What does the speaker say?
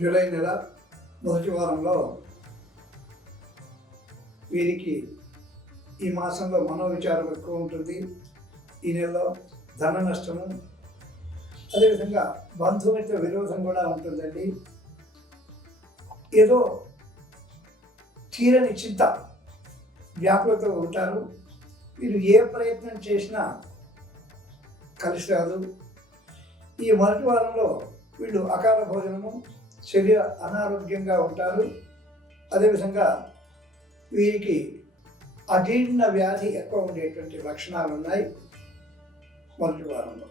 July నెల మొదటి వారంలో వీరికి ఈ మాసంలో మనోవిచారం ఎక్కువ ఉంటుంది. ఈ నెలలో ధన నష్టము, అదేవిధంగా బంధుమిత్ర విరోధం కూడా ఉంటుందండి. ఏదో తీరని చింత వ్యాపులతో ఉంటారు. వీరు ఏ ప్రయత్నం చేసినా కలిసి రాదు. ఈ మొదటి వారంలో వీళ్ళు అకాల భోజనము, శరీర అనారోగ్యంగా ఉంటారు. అదేవిధంగా వీరికి అజీర్ణ వ్యాధి ఎక్కువ ఉండేటువంటి లక్షణాలు ఉన్నాయి మొదటి వారంలో.